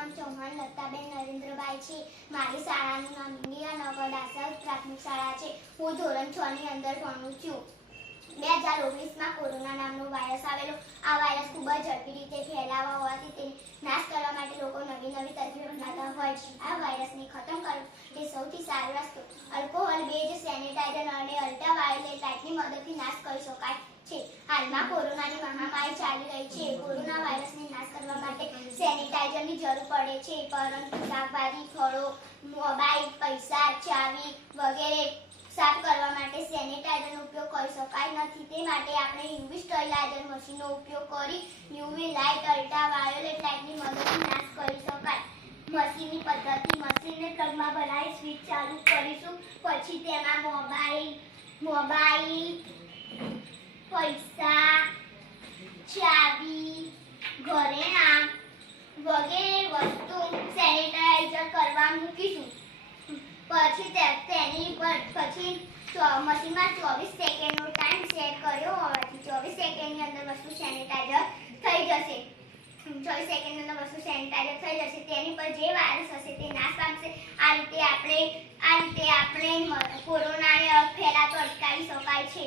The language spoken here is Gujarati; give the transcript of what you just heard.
નામ ચૌહાણ લતાબેન નરેન્દ્રભાઈ છે. મારી શાળાનું નામ ઇન્ડિયાનગર દાસલ પ્રાથમિક શાળા છે. હું ધોરણ 6 ની અંદર ભણું છું. 2019માં કોરોના નામનો વાયરસ આવેલો. આ વાયરસ ખૂબ જ ઝડપી રીતે ફેલાવા હોવાથી તેને નાશ કરવા માટે લોકો નવી તરકીબો અપનાવતા હોય છે. આ વાયરસને ખતમ કરવા એ સૌથી સારો રસ્તો આલ્કોહોલ બેઝ સેનિટાઈઝર અને અલ્ટ્રાવાયોલેટ લાઇટની મદદથી નાશ કરી શકાય છે. હાલમાં કોરોનાની મહામારી ચાલી રહી છે. કોરોના વાયરસને નાશ કરવા માટે સેનિટાઈઝરની જરૂર પડે છે, પરંતુ શાકભાજી, ફળો, મોબાઈલ, પૈસા, ચાવી વગેરે સાફ કરવા માટે સેનિટાઈઝરનો ઉપયોગ કરી શકાય નથી. તે માટે આપણે યુવી સ્ટરીલાઇઝર મશીનનો ઉપયોગ કરી યુવી લાઇટ, અલ્ટ્રાવાયોલેટ લાઇટની મદદથી નાશ કરી શકાય. મશીનની પદ્ધતિ: મશીનને પ્લગમાં ભરાવી સ્વિચ ચાલુ કરીશું. પછી તેમાં મોબાઈલ, પૈસા, ચાવી, ઘરેણાં વગેરે વસ્તુ સેનિટાઈઝર કરવા મૂકીશું. પછી મશીનમાં 24 સેકન્ડનો ટાઈમ સેટ કર્યો હોવાથી 24 સેકન્ડની અંદર વસ્તુ સેનિટાઈઝર થઈ જશે. 24 સેકન્ડની અંદર વસ્તુ સેનિટાઈઝર થઈ જશે. તેની પર જે વાયરસ હશે તે નાશ પામશે. આ રીતે આપણે કોરોનાને ફેલાતો અટકાવી શકાય છે.